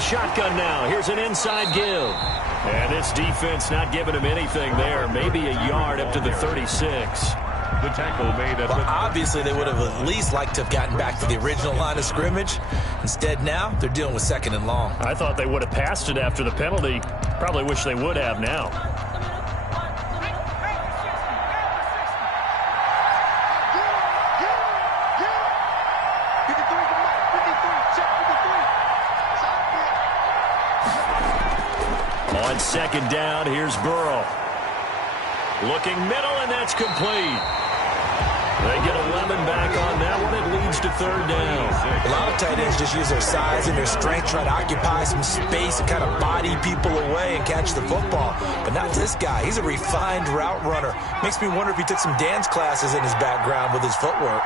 the shotgun now. Here's an inside give. And this defense not giving him anything there. Maybe a yard up to the 36. The tackle made. Well, obviously, they would have at least liked to have gotten back to the original line of scrimmage. Instead, now, they're dealing with 2nd and long. I thought they would have passed it after the penalty. Probably wish they would have now. On 2nd down, here's Burrow. Looking middle, and that's complete. They get 11 back on that one. It leads to 3rd down. A lot of tight ends just use their size and their strength, try to occupy some space and kind of body people away and catch the football. But not this guy. He's a refined route runner. Makes me wonder if he took some dance classes in his background with his footwork.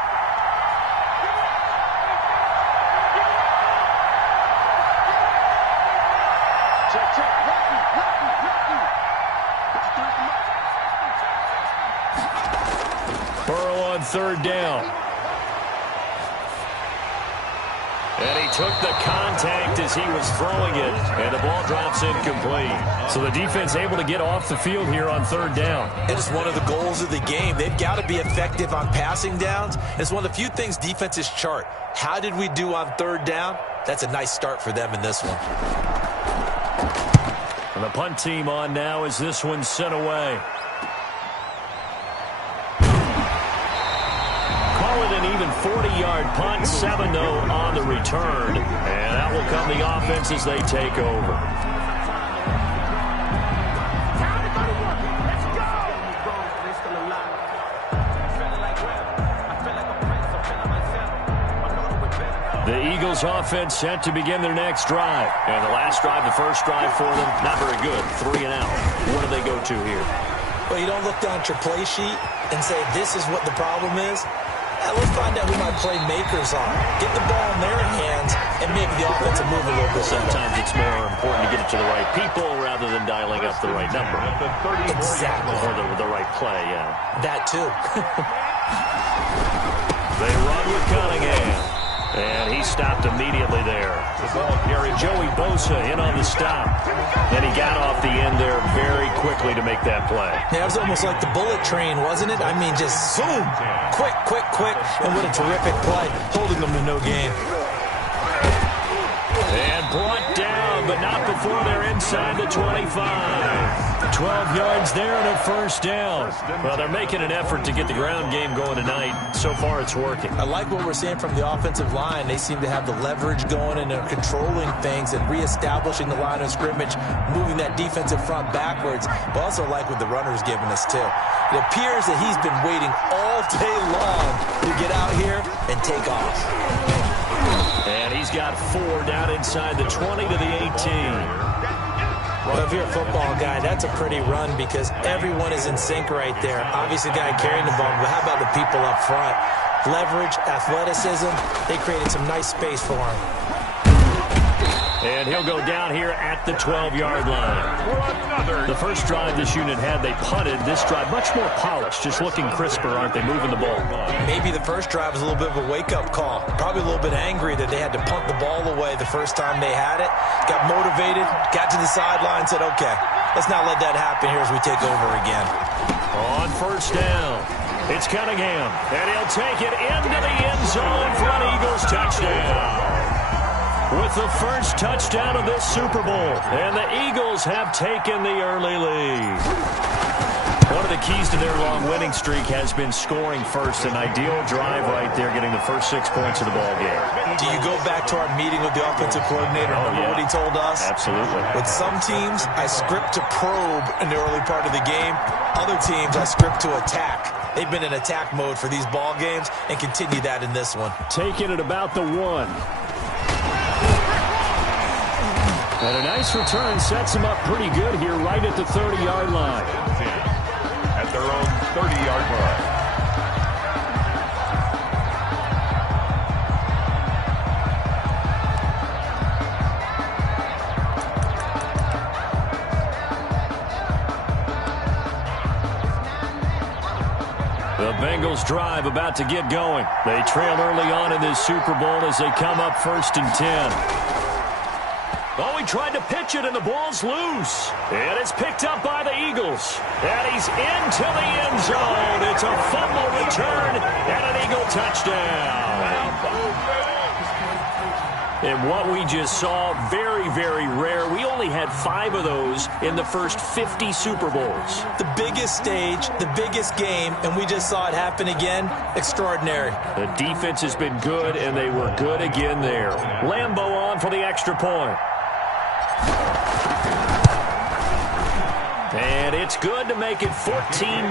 Burrow on 3rd down. And he took the contact as he was throwing it, and the ball drops incomplete. So the defense able to get off the field here on 3rd down. It's one of the goals of the game. They've got to be effective on passing downs. It's one of the few things defenses chart. How did we do on 3rd down? That's a nice start for them in this one. And the punt team on now as this one's sent away. An even 40-yard punt, 7-0 on the return. And that will come the offense as they take over. The Eagles offense set to begin their next drive. And the last drive, the first drive for them, not very good. 3 and out. What do they go to here? Well, you don't look down at your play sheet and say, this is what the problem is. Let's find out who my playmakers are. Get the ball in their hands and maybe the offense will move a little bit. Sometimes it's more important to get it to the right people rather than dialing up the right number. Exactly. Or the right play, yeah. That too. They run with Cunningham. And he stopped immediately there. Joey Bosa in on the stop. And he got off the end there very quickly to make that play. Yeah, it was almost like the bullet train, wasn't it? I mean, just zoom. Quick, quick, quick. And what a terrific play, holding them to no gain. And brought down, but not before they're inside the 25. 12 yards there and a 1st down. Well, they're making an effort to get the ground game going tonight. So far, it's working. I like what we're seeing from the offensive line. They seem to have the leverage going and they're controlling things and reestablishing the line of scrimmage, moving that defensive front backwards. But also like what the runner's giving us, too. It appears that he's been waiting all day long to get out here and take off. And he's got 4 down inside the 20 to the 18. Well, if you're a football guy, that's a pretty run because everyone is in sync right there. Obviously, the guy carrying the ball, but how about the people up front? Leverage, athleticism, they created some nice space for him. And he'll go down here at the 12-yard line. The first drive this unit had, they punted. This drive, much more polished, just looking crisper, aren't they, moving the ball? Maybe the first drive was a little bit of a wake-up call. Probably a little bit angry that they had to punt the ball away the first time they had it. Got motivated, got to the sideline, said, okay, let's not let that happen here as we take over again. On 1st down, it's Cunningham, and he'll take it into the end zone for an Eagles touchdown. With the first touchdown of this Super Bowl, and the Eagles have taken the early lead. One of the keys to their long winning streak has been scoring first. An ideal drive right there, getting the first 6 points of the ball game. Do you go back to our meeting with the offensive coordinator? Remember what he told us? Absolutely. With some teams, I script to probe in the early part of the game. Other teams, I script to attack. They've been in attack mode for these ball games and continue that in this one. Taking it about the 1. And a nice return sets him up pretty good here right at the 30-yard line. At their own 30-yard line. The Bengals drive about to get going. They trail early on in this Super Bowl as they come up 1st and 10. Oh, he tried to pitch it, and the ball's loose. And it's picked up by the Eagles. And he's into the end zone. It's a fumble return and an Eagle touchdown. And what we just saw, very, very rare. We only had 5 of those in the first 50 Super Bowls. The biggest stage, the biggest game, and we just saw it happen again. Extraordinary. The defense has been good, and they were good again there. Lambeau on for the extra point. And it's good to make it 14-0.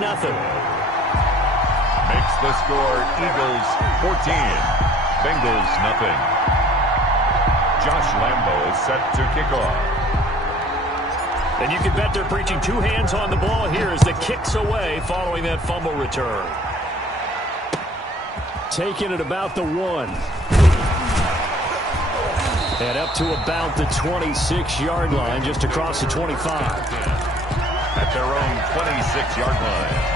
Makes the score Eagles 14, Bengals nothing. Josh Lambeau is set to kick off. And you can bet they're preaching 2 hands on the ball here as the kick's away following that fumble return. Taking it about the 1. And up to about the 26-yard line, just across the 25. At their own 26-yard line.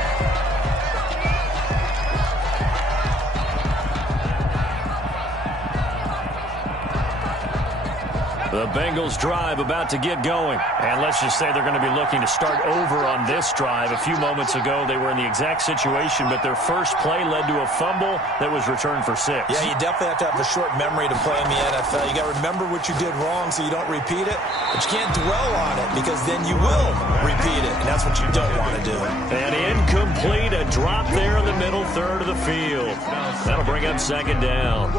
The Bengals drive about to get going. And let's just say they're going to be looking to start over on this drive. A few moments ago, they were in the exact situation, but their first play led to a fumble that was returned for 6. Yeah, you definitely have to have a short memory to play in the NFL. You got to remember what you did wrong so you don't repeat it, but you can't dwell on it because then you will repeat it, and that's what you don't want to do. And incomplete, a drop there in the middle third of the field. That'll bring up 2nd down.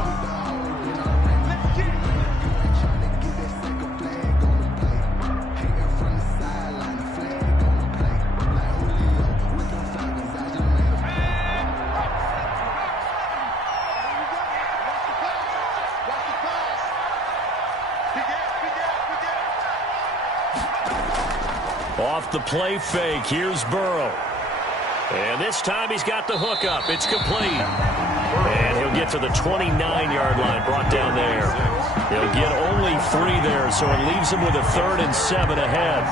Off the play fake, here's Burrow. And this time he's got the hook up. It's complete. And he'll get to the 29-yard line, brought down there. He'll get only 3 there, so it leaves him with a 3rd and 7 ahead.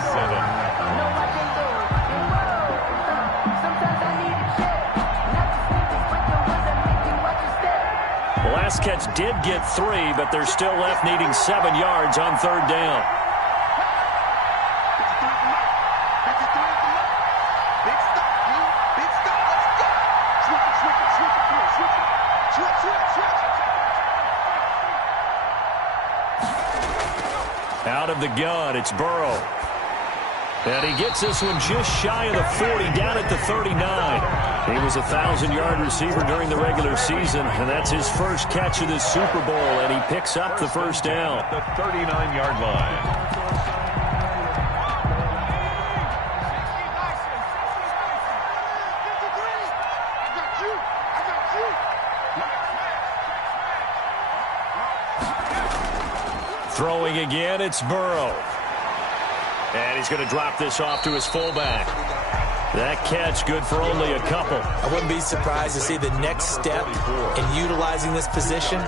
The last catch did get 3, but they're still left needing 7 yards on 3rd down. Out of the gun, it's Burrow. And he gets this one just shy of the 40, down at the 39. He was a 1,000-yard receiver during the regular season, and that's his first catch of this Super Bowl, and he picks up the first down. The 39-yard line. Throwing again, it's Burrow. And he's going to drop this off to his fullback. That catch good for only a couple. I wouldn't be surprised to see the next step in utilizing this position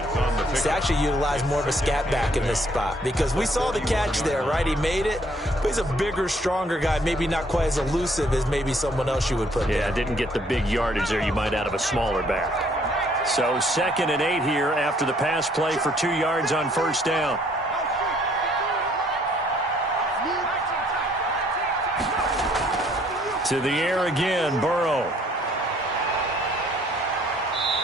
is to actually utilize more of a scat back in this spot. Because we saw the catch there, right? He made it, but he's a bigger, stronger guy, maybe not quite as elusive as maybe someone else you would put there. Yeah, didn't get the big yardage there you might out of a smaller back. So 2nd and 8 here after the pass play for 2 yards on 1st down. To the air again, Burrow.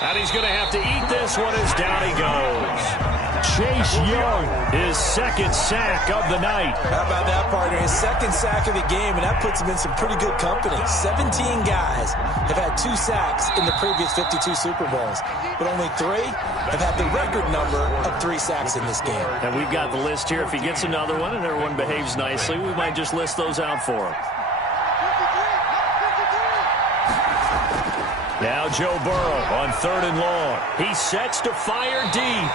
And he's going to have to eat this one as down he goes. Chase Young, his 2nd sack of the night. How about that, partner? His 2nd sack of the game, and that puts him in some pretty good company. 17 guys have had 2 sacks in the previous 52 Super Bowls, but only 3 have had the record number of 3 sacks in this game. And we've got the list here. If he gets another one and everyone behaves nicely, we might just list those out for him. Now Joe Burrow on 3rd and long. He sets to fire deep.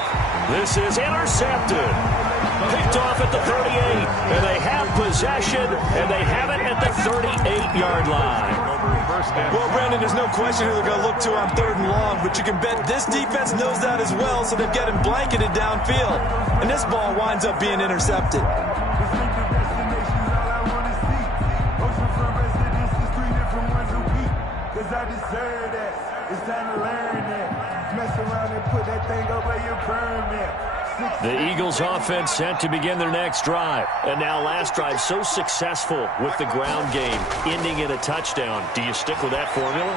This is intercepted. Picked off at the 38. And they have possession, and they have it at the 38-yard line. Well, Brandon, there's no question who they're going to look to on 3rd and long, but you can bet this defense knows that as well, so they've got him blanketed downfield. And this ball winds up being intercepted. I deserve that. It's time to learn that. Mess around and put that thing up where you burn that. 6 The Eagles offense set to begin their next drive. And now last drive so successful with the ground game, ending in a touchdown. Do you stick with that formula?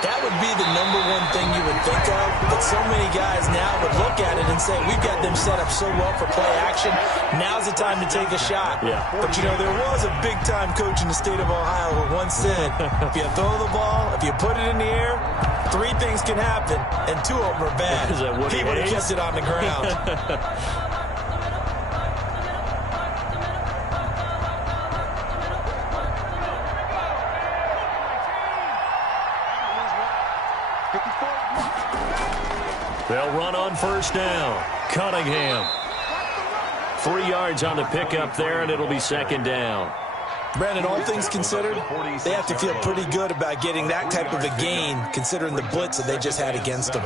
That would be the number one thing you would think of, but so many guys now would look at it and say, we've got them set up so well for play action, now's the time to take a shot. Yeah. But, you know, there was a big-time coach in the state of Ohio who once said, if you throw the ball, if you put it in the air, 3 things can happen, and 2 of them are bad. He would have kept it on the ground. They'll run on first down. Cunningham. 3 yards on the pickup there, and it'll be second down. Brandon, all things considered, they have to feel pretty good about getting that type of a gain, considering the blitz that they just had against them.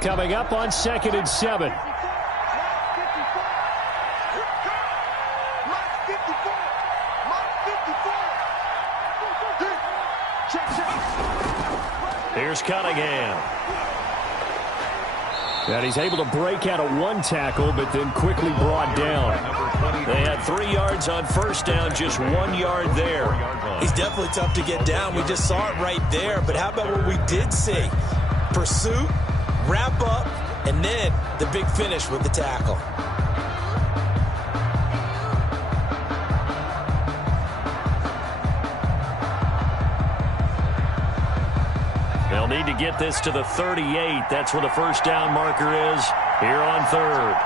Coming up on 2nd and 7. Here's Cunningham. And he's able to break out of 1 tackle, but then quickly brought down. They had 3 yards on first down, just 1 yard there. He's definitely tough to get down. We just saw it right there. But how about what we did see? Pursuit, wrap up, and then the big finish with the tackle. They'll need to get this to the 38. That's where the first down marker is here on 3rd.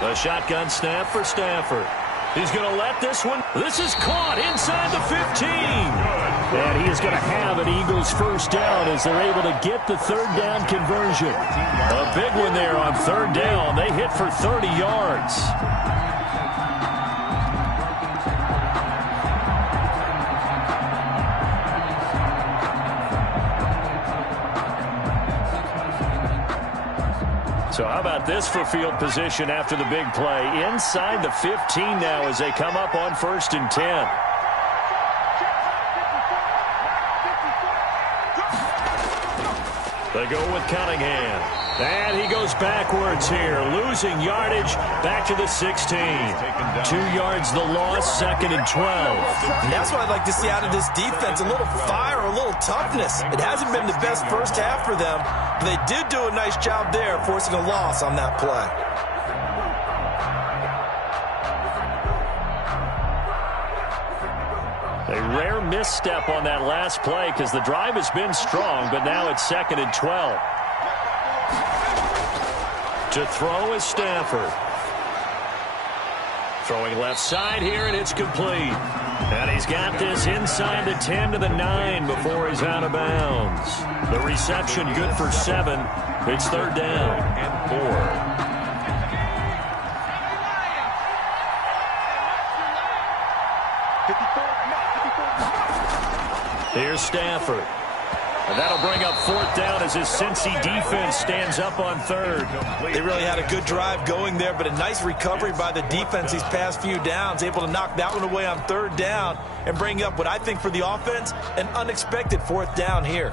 The shotgun snap for Stafford. He's going to let this one. This is caught inside the 15. And he is going to have an Eagles first down as they're able to get the 3rd down conversion. A big one there on 3rd down. They hit for 30 yards. So how about this for field position after the big play? Inside the 15 now as they come up on 1st and 10. They go with Cunningham. And he goes backwards here, losing yardage back to the 16. 2 yards the loss, 2nd and 12. And that's what I'd like to see out of this defense, a little fire, a little toughness. It hasn't been the best first half for them, but they did do a nice job there, forcing a loss on that play. A rare misstep on that last play because the drive has been strong, but now it's 2nd and 12. To throw is Stafford. Throwing left side here, and it's complete. And he's got this inside the 10 to the 9 before he's out of bounds. The reception good for 7. It's 3rd down and 4. Here's Stafford. And that'll bring up 4th down as his Cincy defense stands up on 3rd. They really had a good drive going there, but a nice recovery by the defense these past few downs, able to knock that one away on 3rd down and bring up what I think for the offense, an unexpected 4th down here.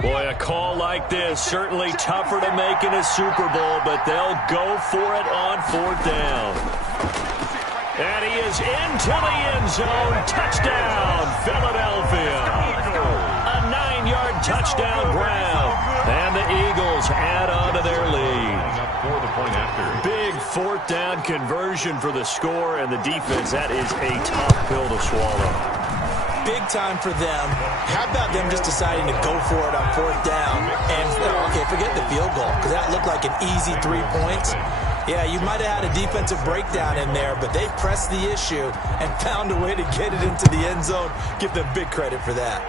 Boy, a call like this, certainly tougher to make in a Super Bowl, but they'll go for it on 4th down. And he is into the end zone. Touchdown, Philadelphia. A 9-yard touchdown grab. And the Eagles add on to their lead. Big 4th down conversion for the score, and the defense, that is a tough pill to swallow. Big time for them. How about them just deciding to go for it on 4th down? And, okay, forget the field goal, because that looked like an easy 3 points. Yeah, you might have had a defensive breakdown in there, but they pressed the issue and found a way to get it into the end zone. Give them big credit for that.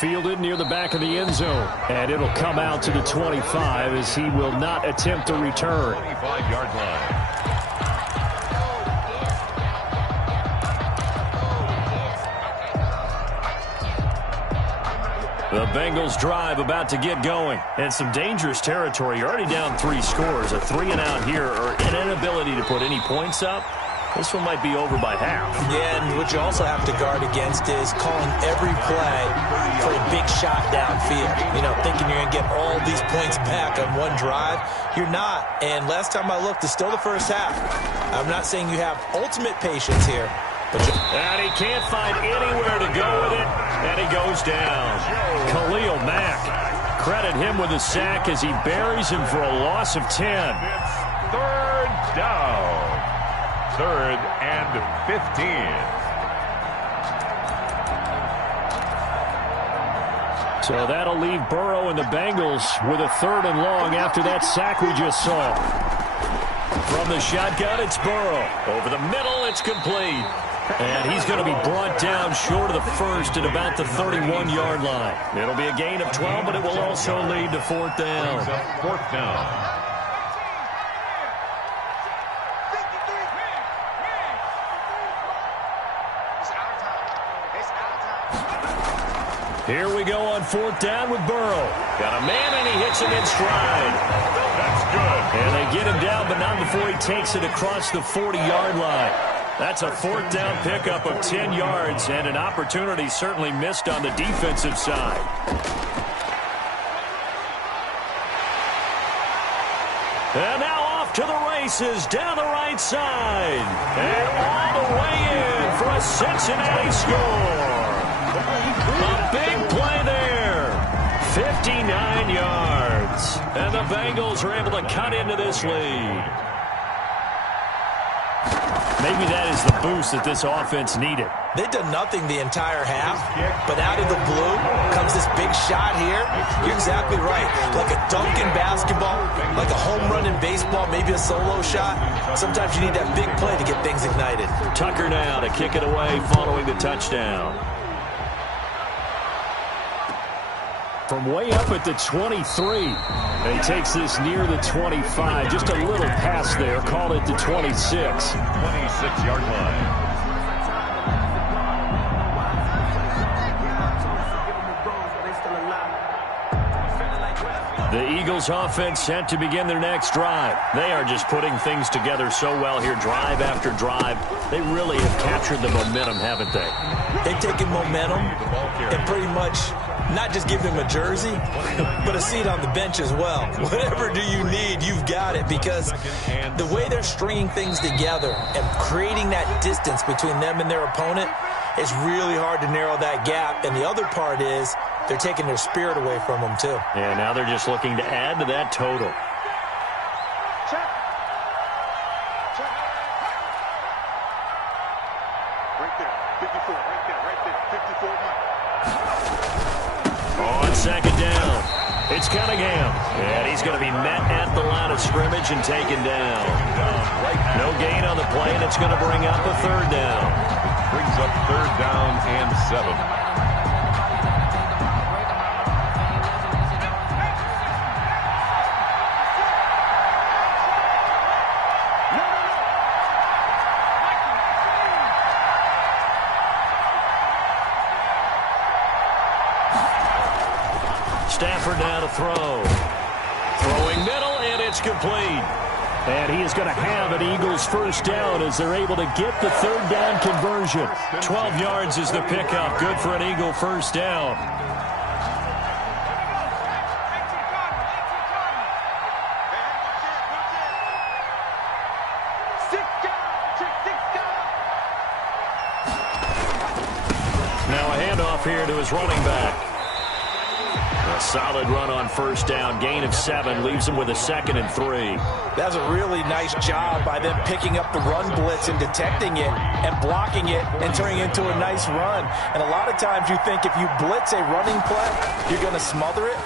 Fielded near the back of the end zone, and it'll come out to the 25 as he will not attempt to return. 25-yard line. The Bengals drive about to get going. And some dangerous territory. You're already down 3 scores. A 3-and-out here, or an inability to put any points up. This one might be over by half. Yeah, and what you also have to guard against is calling every play for a big shot downfield. You know, thinking you're going to get all these points back on one drive. You're not. And last time I looked, it's still the first half. I'm not saying you have ultimate patience here. And he can't find anywhere to go with it, and he goes down. Khalil Mack, credit him with a sack as he buries him for a loss of 10. It's third down. 3rd and 15. So that'll leave Burrow and the Bengals with a 3rd and long after that sack we just saw. From the shotgun, it's Burrow. Over the middle, it's complete. And he's going to be brought down short of the first at about the 31-yard line. It'll be a gain of 12, but it will also lead to 4th down. 4th down. Here we go on 4th down with Burrow. Got a man, and he hits him in stride. That's good. And they get him down, but not before he takes it across the 40-yard line. That's a 4th down pickup of 10 yards, and an opportunity certainly missed on the defensive side. And now off to the races down the right side. And all the way in for a Cincinnati score. A big play there. 59 yards. And the Bengals are able to cut into this lead. Maybe that is the boost that this offense needed. They've done nothing the entire half, but out of the blue comes this big shot here. You're exactly right. Like a dunk in basketball, like a home run in baseball, maybe a solo shot. Sometimes you need that big play to get things ignited. Tucker now to kick it away following the touchdown. From way up at the 23. And he takes this near the 25. Just a little pass there. Call it the 26. 26-yard line. The Eagles offense set to begin their next drive. They are just putting things together so well here, drive after drive. They really have captured the momentum, haven't they? They've taken momentum and pretty much not just give him a jersey, but a seat on the bench as well. Whatever do you need, you've got it, because the way they're stringing things together and creating that distance between them and their opponent, it's really hard to narrow that gap. And the other part is they're taking their spirit away from them, too. Yeah, now they're just looking to add to that total. Check. Right there, 54, right there, 54. On 2nd down, it's Cunningham. And he's going to be met at the line of scrimmage and taken down. No gain on the play, and it's going to bring up a 3rd down. Brings up 3rd down and 7. Stafford now to throw. Throwing middle, and it's complete. And he is going to have an Eagles 1st down as they're able to get the 3rd down conversion. 12 yards is the pickup. Good for an Eagle 1st down. Now a handoff here to his running back. A solid run on 1st down. Gain of 7 leaves him with a 2nd and 3. That's a really nice job by them picking up the run blitz and detecting it and blocking it and turning it into a nice run. And a lot of times you think if you blitz a running play, you're going to smother it.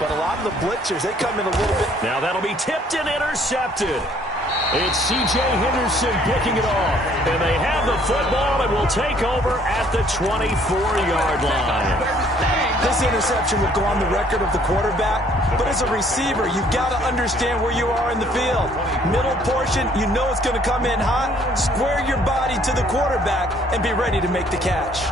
But a lot of the blitzers, they come in a little bit. Now that'll be tipped and intercepted. It's C.J. Henderson picking it off. And they have the football and will take over at the 24-yard line. This interception will go on the record of the quarterback, but as a receiver, you've got to understand where you are in the field. Middle portion, you know it's going to come in hot. Square your body to the quarterback and be ready to make the catch.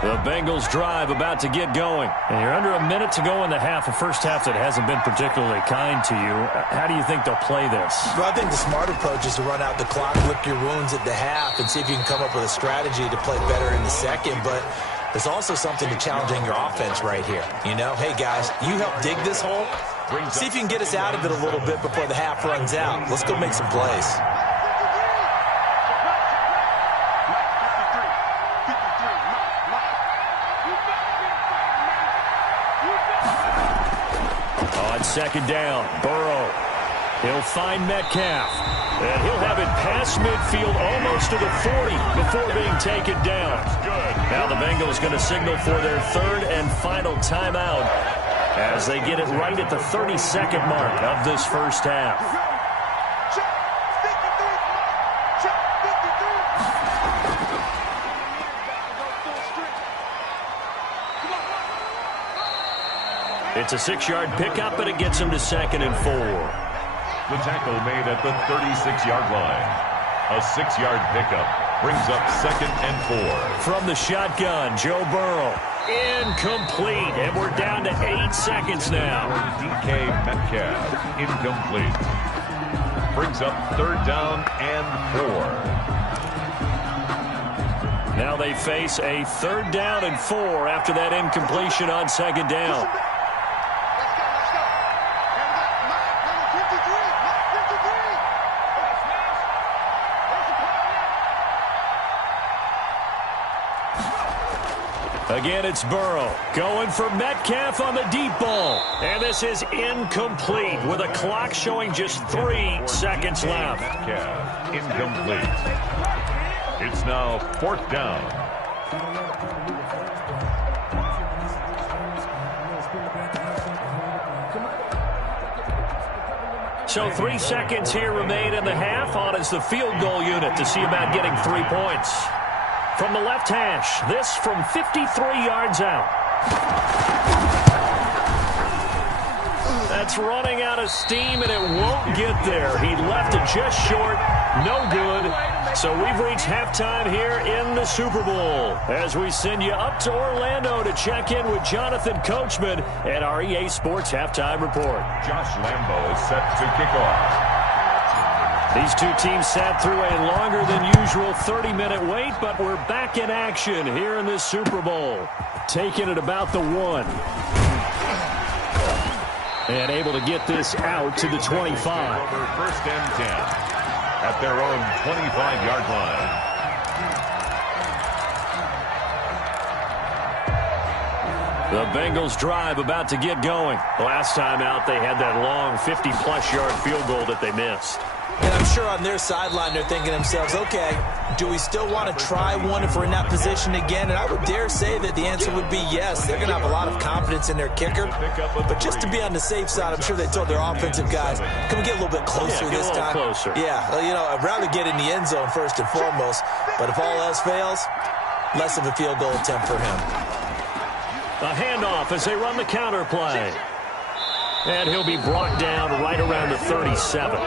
The Bengals drive about to get going. And you're under a minute to go in the half, a first half that hasn't been particularly kind to you. How do you think they'll play this? Well, I think the smart approach is to run out the clock, lick your wounds at the half, and see if you can come up with a strategy to play better in the second. But there's also something to challenging your offense right here. You know, hey, guys, you help dig this hole. See if you can get us out of it a little bit before the half runs out. Let's go make some plays. On second down, Burrow. He'll find Metcalf. And he'll have it past midfield almost to the 40 before being taken down. Now the Bengals going to signal for their third and final timeout as they get it right at the 32nd mark of this first half. It's a 6-yard pickup, and it gets him to 2nd and 4. The tackle made at the 36-yard line. A 6-yard pickup brings up 2nd and 4. From the shotgun, Joe Burrow. Incomplete, and we're down to 8 seconds now. DK Metcalf, incomplete. Brings up 3rd down and 4. Now they face a 3rd down and 4 after that incompletion on 2nd down. Again, it's Burrow going for Metcalf on the deep ball. And this is incomplete with a clock showing just 3 seconds left. Metcalf, incomplete. It's now 4th down. So 3 seconds here remain in the half. On is the field goal unit to see about getting 3 points. From the left hash, this from 53 yards out. That's running out of steam, and it won't get there. He left it just short. No good. So we've reached halftime here in the Super Bowl as we send you up to Orlando to check in with Jonathan Coachman and our EA Sports Halftime Report. Josh Lambo is set to kick off. These two teams sat through a longer than usual 30-minute wait, but we're back in action here in this Super Bowl. Taking it about the 1. And able to get this out to the 25. Over 1st and 10 at their own 25-yard line. The Bengals drive about to get going. Last time out, they had that long 50-plus yard field goal that they missed. And I'm sure on their sideline they're thinking to themselves, okay, do we still want to try one if we're in that position again? And I would dare say that the answer would be yes. They're going to have a lot of confidence in their kicker. But just to be on the safe side, I'm sure they told their offensive guys, can we get a little bit closer this time? Closer. Yeah, you know, I'd rather get in the end zone first and foremost. But if all else fails, less of a field goal attempt for him. A handoff as they run the counter play. And he'll be brought down right around the 37.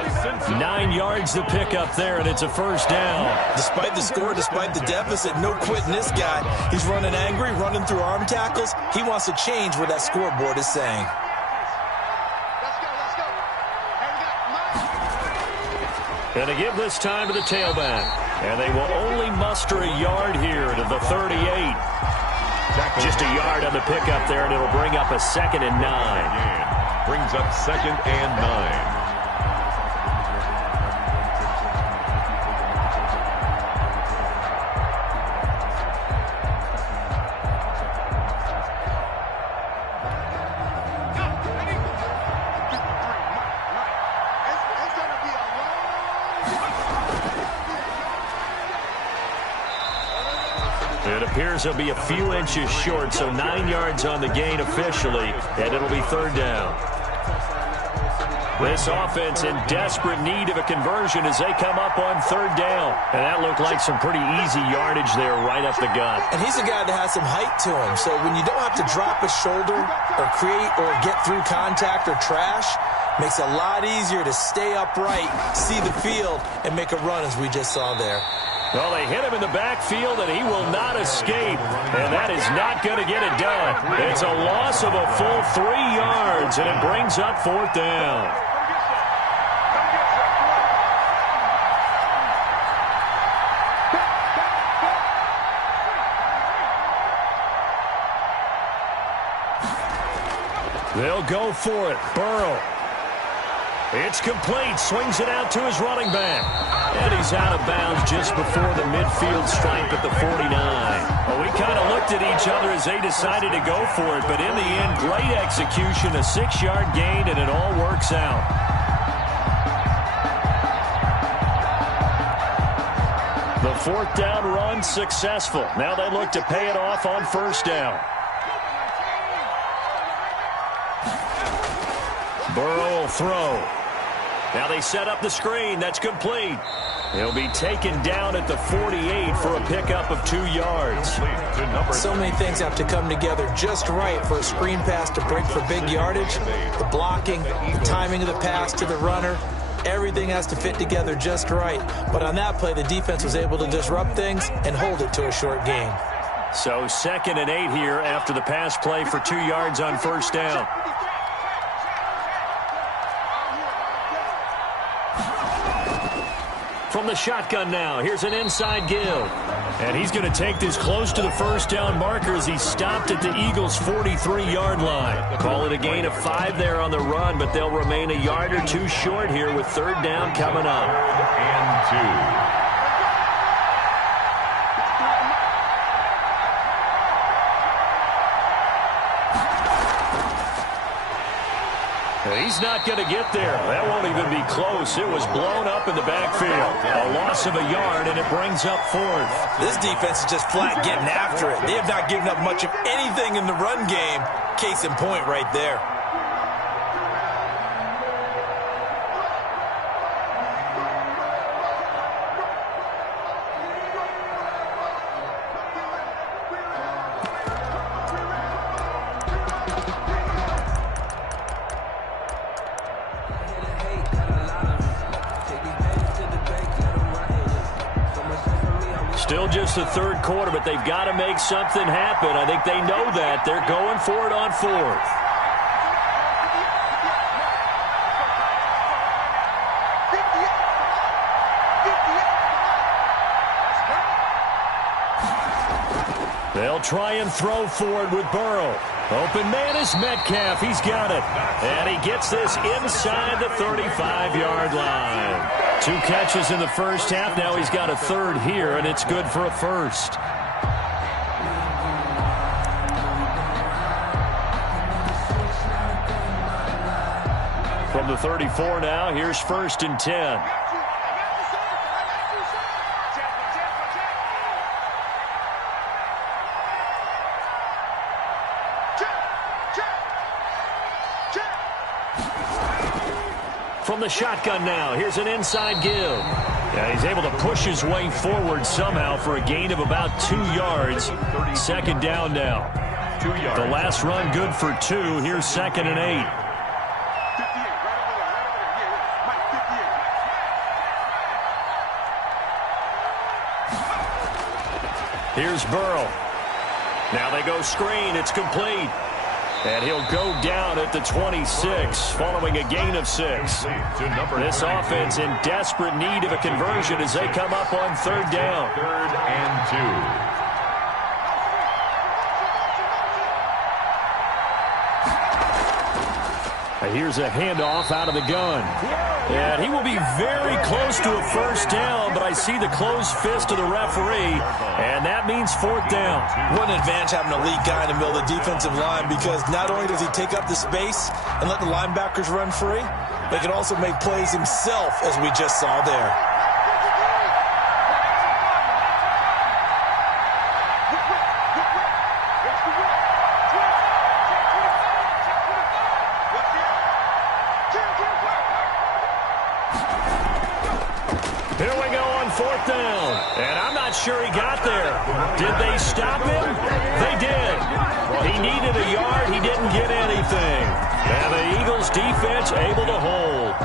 9 yards to pick up there, and it's a 1st down. Despite the score, despite the deficit, no quitting this guy. He's running angry, running through arm tackles. He wants to change what that scoreboard is saying. And to give this time to the tailback. And they will only muster a yard here to the 38. Just a yard on the pickup there, and it'll bring up a 2nd and 9. Brings up 2nd and 9. It appears he'll be a few inches short, so 9 yards on the gain officially, and it'll be 3rd down. This offense in desperate need of a conversion as they come up on 3rd down. And that looked like some pretty easy yardage there right up the gut. And he's a guy that has some height to him, so when you don't have to drop a shoulder or create or get through contact or trash, makes it a lot easier to stay upright, see the field, and make a run as we just saw there. Well, they hit him in the backfield, and he will not escape. And that is not going to get it done. It's a loss of a full 3 yards, and it brings up 4th down. They'll go for it. Burrow. It's complete. Swings it out to his running back. And he's out of bounds just before the midfield stripe at the 49. Well, we kind of looked at each other as they decided to go for it. But in the end, great execution, a 6-yard gain, and it all works out. The 4th down run successful. Now they look to pay it off on 1st down. Burrow will throw. Now they set up the screen. That's complete. He'll be taken down at the 48 for a pickup of 2 yards. So many things have to come together just right for a screen pass to break for big yardage. The blocking, the timing of the pass to the runner, everything has to fit together just right. But on that play, the defense was able to disrupt things and hold it to a short gain. So 2nd and 8 here after the pass play for 2 yards on 1st down. From the shotgun now, here's an inside give. And he's going to take this close to the 1st down marker as he stopped at the Eagles' 43-yard line. Call it a gain of 5 there on the run, but they'll remain a yard or 2 short here with 3rd down coming up. 3rd and 2. He's not going to get there. That won't even be close. It was blown up in the backfield. A loss of a yard, and it brings up 4th. This defense is just flat getting after it. They have not given up much of anything in the run game. Case in point right there. Still just the 3rd quarter, but they've got to make something happen. I think they know that. They're going for it on 4th. They'll try and throw for it with Burrow. Open man is Metcalf. He's got it. And he gets this inside the 35-yard line. 2 catches in the 1st half. Now he's got a 3rd here, and it's good for a 1st. From the 34 now, here's 1st and 10. From the shotgun now, here's an inside give. Yeah, he's able to push his way forward somehow for a gain of about 2 yards. 2nd down now. 2 yards. The last run good for 2. Here's 2nd and 8. Here's Burrow. Now they go screen. It's complete. And he'll go down at the 26 following a gain of 6. This offense in desperate need of a conversion as they come up on 3rd down. 3rd and 2. Here's a handoff out of the gun. And he will be very close to a 1st down, but I see the closed fist of the referee, and that means 4th down. What an advantage having a lead guy in the middle of the defensive line, because not only does he take up the space and let the linebackers run free, but he can also make plays himself, as we just saw there. Here we go on 4th down. And I'm not sure he got there. Did they stop him? They did. He needed a yard. He didn't get anything. And the Eagles defense able to hold.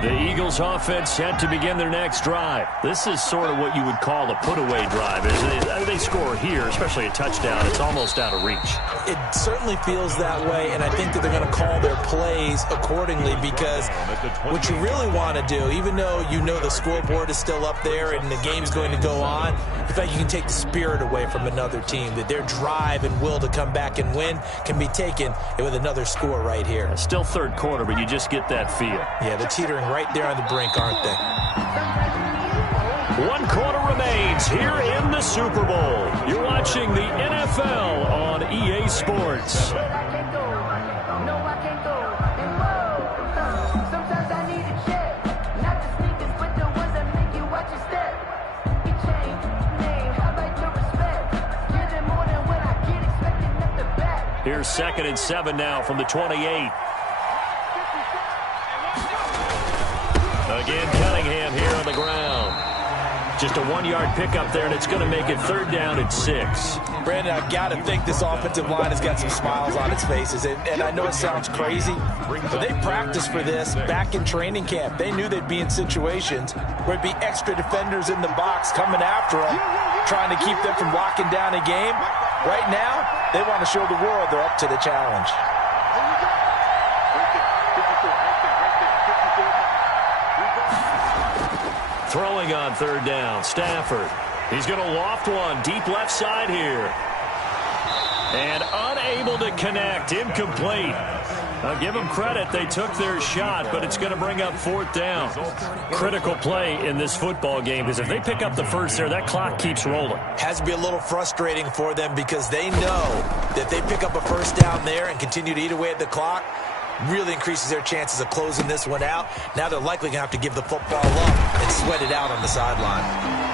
The Eagles offense set to begin their next drive. This is sort of what you would call a put-away drive. As they score here, especially a touchdown, it's almost out of reach. It certainly feels that way, and I think that they're going to call their plays accordingly, because what you really want to do, even though you know the scoreboard is still up there and the game's going to go on, in fact, you can take the spirit away from another team, that their drive and will to come back and win can be taken with another score right here. Still third quarter, but you just get that feel. Yeah, they're teetering right there on the brink, aren't they? 1 quarter remains here in the Super Bowl. You're watching the NFL on EA Sports. Here's 2nd and 7 now from the 28. Again, Cunningham here on the ground. Just a 1-yard pickup there, and it's going to make it 3rd down and 6. Brandon, I've got to think this offensive line has got some smiles on its faces. And I know it sounds crazy, but they practiced for this back in training camp. They knew they'd be in situations where it'd be extra defenders in the box coming after them, trying to keep them from locking down a game. Right now, they want to show the world they're up to the challenge. Throwing on 3rd down, Stafford. He's going to loft one deep left side here. And unable to connect, incomplete. I'll give them credit, they took their shot, but it's going to bring up 4th down. Critical play in this football game, because if they pick up the first there, that clock keeps rolling. Has to be a little frustrating for them, because they know that they pick up a first down there and continue to eat away at the clock, really increases their chances of closing this one out. Now they're likely going to have to give the football up and sweat it out on the sideline.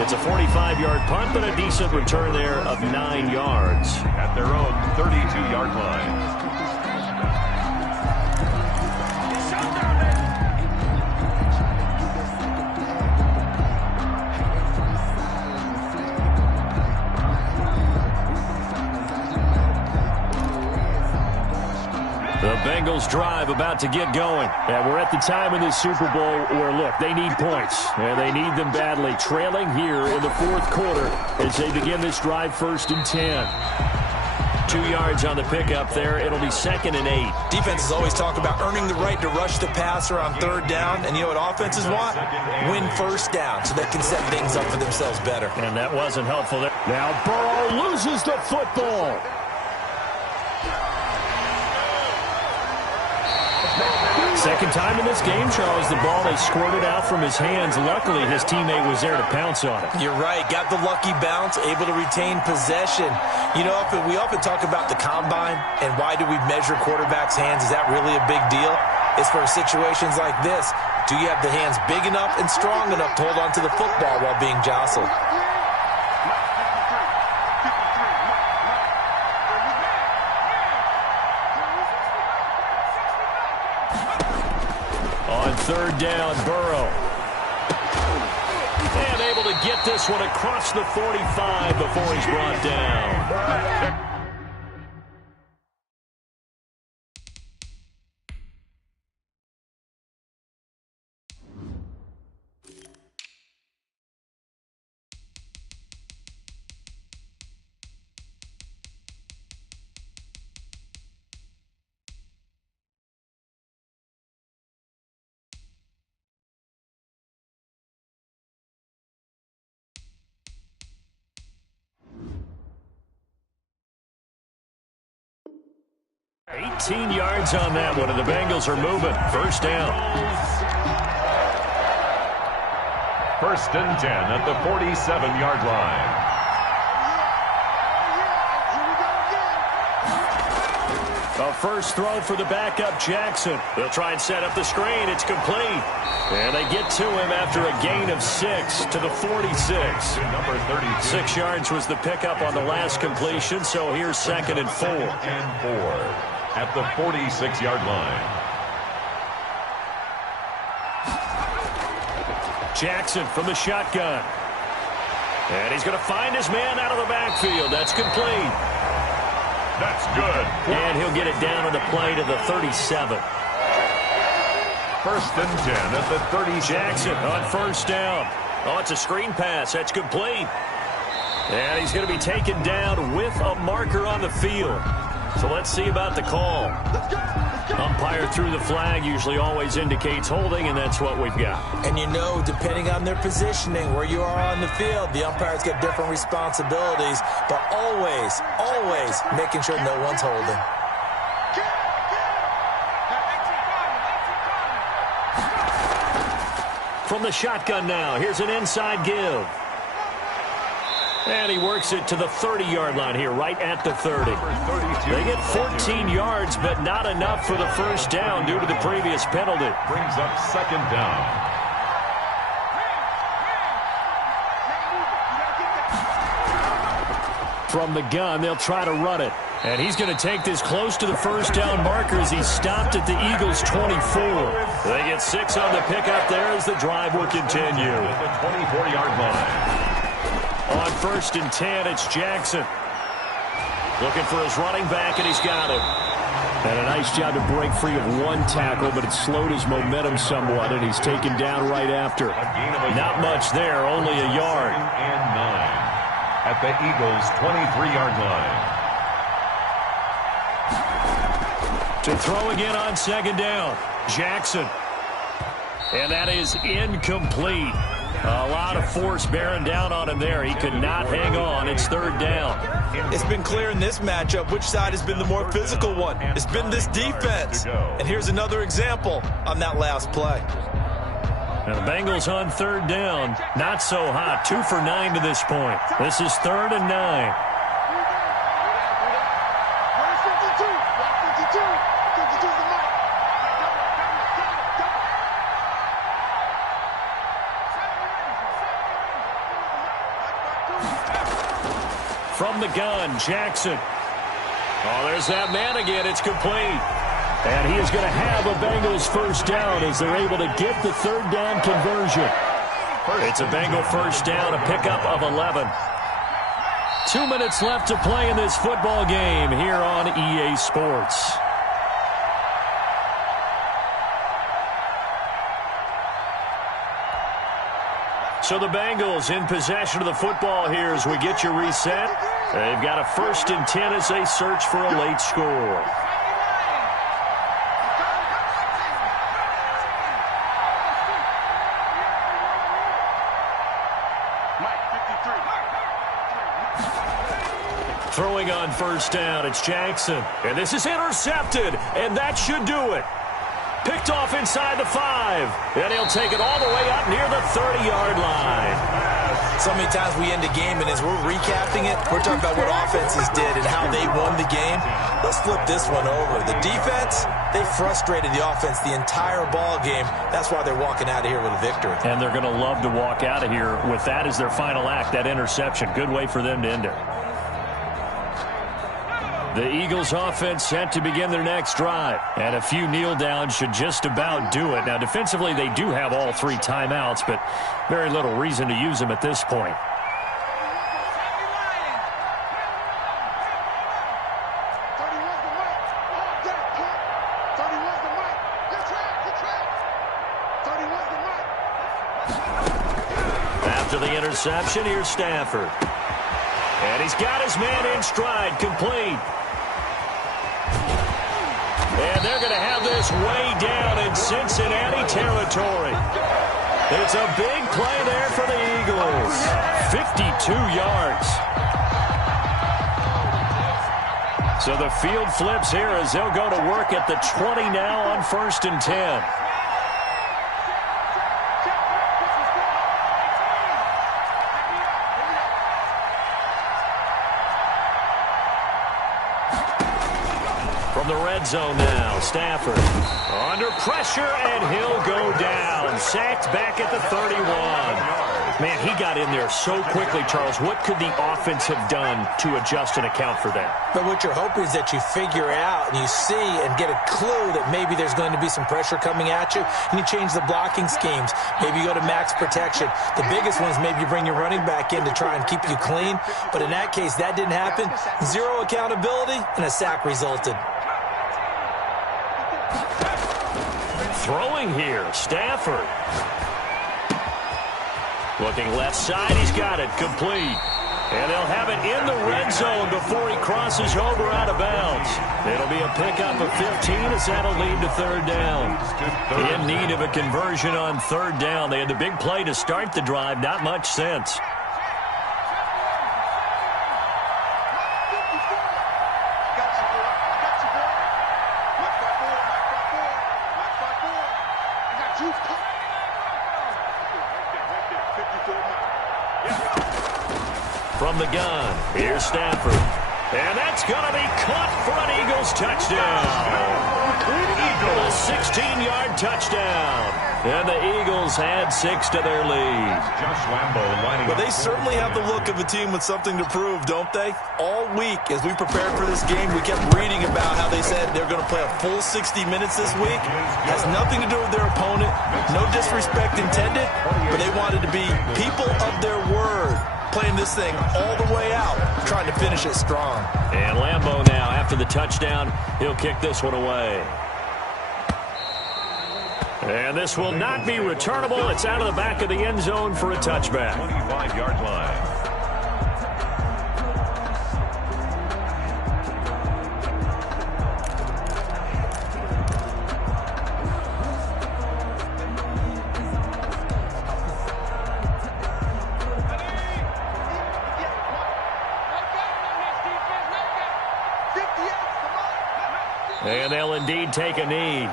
It's a 45-yard punt, but a decent return there of 9 yards. At their own 32-yard line. The Bengals drive about to get going. And we're at the time in this Super Bowl where, look, they need points. And they need them badly. Trailing here in the 4th quarter as they begin this drive, 1st and 10. 2 yards on the pickup there. It'll be 2nd and 8. Defenses always talk about earning the right to rush the passer on 3rd down. And you know what offenses want? Win 1st down so they can set things up for themselves better. And that wasn't helpful there. Now Burrow loses the football. Second time in this game, Charles, the ball is squirted out from his hands. Luckily, his teammate was there to pounce on it. You're right. Got the lucky bounce, able to retain possession. You know, we often talk about the combine and why do we measure quarterbacks' hands. Is that really a big deal? It's for situations like this. Do you have the hands big enough and strong enough to hold on to the football while being jostled? On 3rd down, Burrow. And able to get this one across the 45 before he's brought down. $18 yards on that one, and the Bengals are moving. 1st down. 1st and 10 at the 47-yard line. A first throw for the backup, Jackson. They'll try and set up the screen. It's complete. And they get to him after a gain of 6 to the 46. Number 32. 6 yards was the pickup on the last completion, so here's 2nd and 4. 2nd and 4 at the 46-yard line. Jackson from the shotgun. And he's going to find his man out of the backfield. That's complete. That's good. And he'll get it down on the play to the 37. First and 10 at the 30. Jackson on first down. Oh, it's a screen pass. That's complete. And he's going to be taken down with a marker on the field. So let's see about the call. Umpire threw the flag, usually always indicates holding, and that's what we've got. And you know, depending on their positioning, where you are on the field, the umpires get different responsibilities, but always, always making sure no one's holding. From the shotgun now, here's an inside give. And he works it to the 30-yard line here, right at the 30. They get 14 yards, but not enough for the first down due to the previous penalty. Brings up second down. From the gun, they'll try to run it. And he's going to take this close to the first down marker as he's stopped at the Eagles' 24. They get 6 on the pickup there as the drive will continue. At the 24-yard line. On first and 10, it's Jackson. Looking for his running back, and he's got him. And a nice job to break free of one tackle, but it slowed his momentum somewhat, and he's taken down right after. Not much there, only a yard. And 9 at the Eagles' 23-yard line. To throw again on second down, Jackson. And that is incomplete. A lot of force bearing down on him there. He could not hang on. It's third down. It's been clear in this matchup which side has been the more physical one. It's been this defense. And here's another example on that last play. And the Bengals on third down. Not so hot. 2 for 9 to this point. This is 3rd and 9. From the gun, Jackson. Oh, there's that man again. It's complete. And he is going to have a Bengals first down as they're able to get the third down conversion. It's a Bengal first down, a pickup of 11. 2 minutes left to play in this football game here on EA Sports. So the Bengals in possession of the football here as we get you reset. They've got a first and 10 as they search for a late score. Throwing on first down, it's Jackson. And this is intercepted, and that should do it. Picked off inside the 5. And he'll take it all the way up near the 30-yard line. So many times we end a game, and as we're recapping it, we're talking about what offenses did and how they won the game. Let's flip this one over. The defense, they frustrated the offense the entire ball game. That's why they're walking out of here with a victory. And they're going to love to walk out of here with that as their final act, that interception. Good way for them to end it. The Eagles offense set to begin their next drive. And a few kneel downs should just about do it. Now, defensively, they do have all 3 timeouts, but very little reason to use them at this point. After the interception, here's Stafford. And he's got his man in stride, complete. And they're going to have this way down in Cincinnati territory. It's a big play there for the Eagles. 52 yards. So the field flips here as they'll go to work at the 20 now on first and 10. From the red zone now, Stafford under pressure, and he'll go down. Sacked back at the 31. Man, he got in there so quickly, Charles. What could the offense have done to adjust and account for that? But what you're hoping is that you figure out and you see and get a clue that maybe there's going to be some pressure coming at you, and you change the blocking schemes. Maybe you go to max protection. The biggest one is maybe you bring your running back in to try and keep you clean. But in that case, that didn't happen. 0 accountability, and a sack resulted. Throwing here, Stafford. Looking left side, he's got it, complete. And they'll have it in the red zone before he crosses over out of bounds. It'll be a pickup of 15 as that'll lead to third down. In need of a conversion on third down. They had the big play to start the drive, not much sense. From the gun, here's Stafford. And that's going to be caught for an Eagles touchdown. A 16-yard touchdown. And the Eagles add 6 to their lead. Josh Lambo lining up. Well, they certainly have the look of a team with something to prove, don't they? All week, as we prepared for this game, we kept reading about how they said they're going to play a full 60 minutes this week. Has nothing to do with their opponent. No disrespect intended, but they wanted to be people of their word, playing this thing all the way out, trying to finish it strong. And Lambo now, after the touchdown, he'll kick this one away. And this will not be returnable. It's out of the back of the end zone for a touchback. 25-yard line. And they'll indeed take a knee.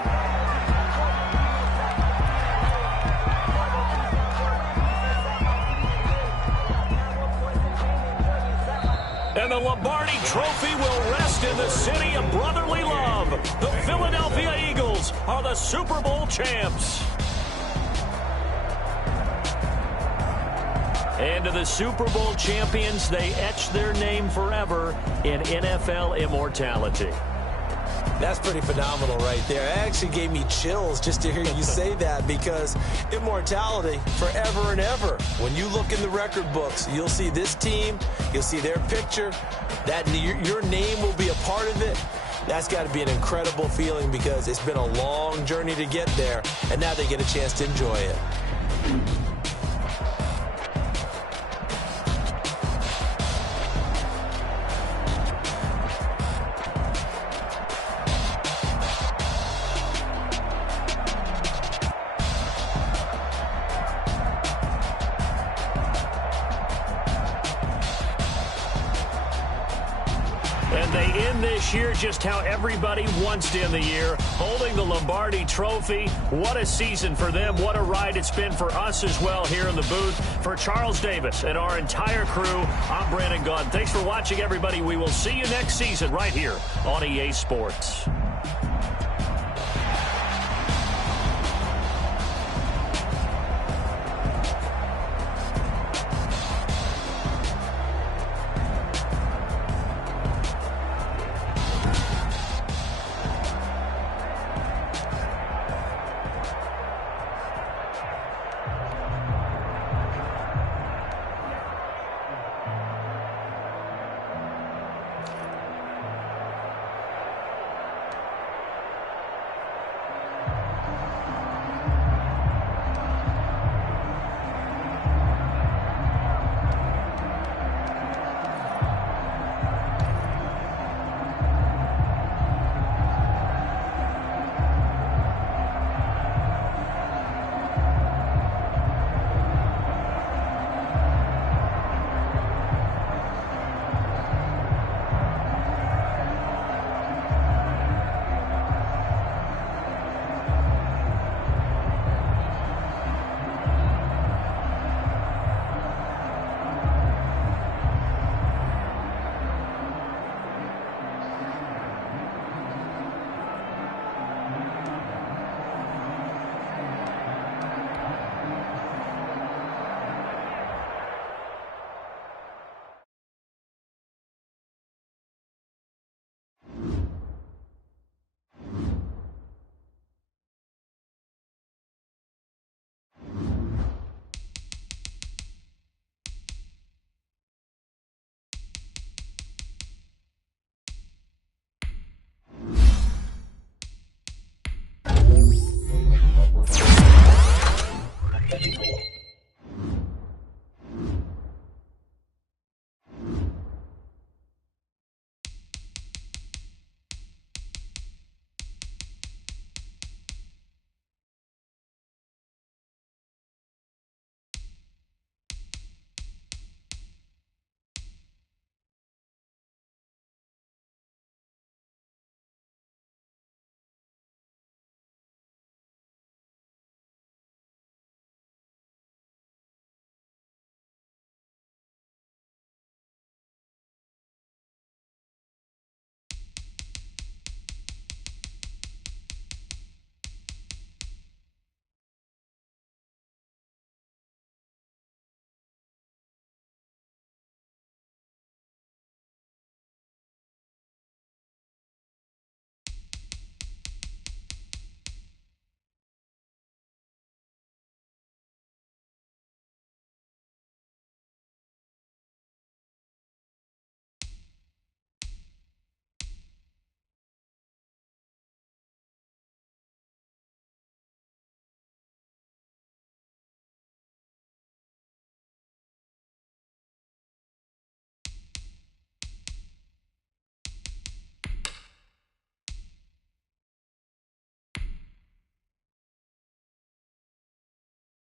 And the Lombardi Trophy will rest in the city of brotherly love. The Philadelphia Eagles are the Super Bowl champs. And to the Super Bowl champions, they etch their name forever in NFL immortality. That's pretty phenomenal right there. It actually gave me chills just to hear you say that, because immortality forever and ever. When you look in the record books, you'll see this team, you'll see their picture, that your name will be a part of it. That's got to be an incredible feeling, because it's been a long journey to get there, and now they get a chance to enjoy it. And they end this year just how everybody wants to end the year, holding the Lombardi Trophy. What a season for them. What a ride it's been for us as well here in the booth. For Charles Davis and our entire crew, I'm Brandon Gaudin. Thanks for watching, everybody. We will see you next season right here on EA Sports.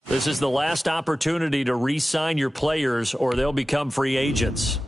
This is the last opportunity to re-sign your players or they'll become free agents.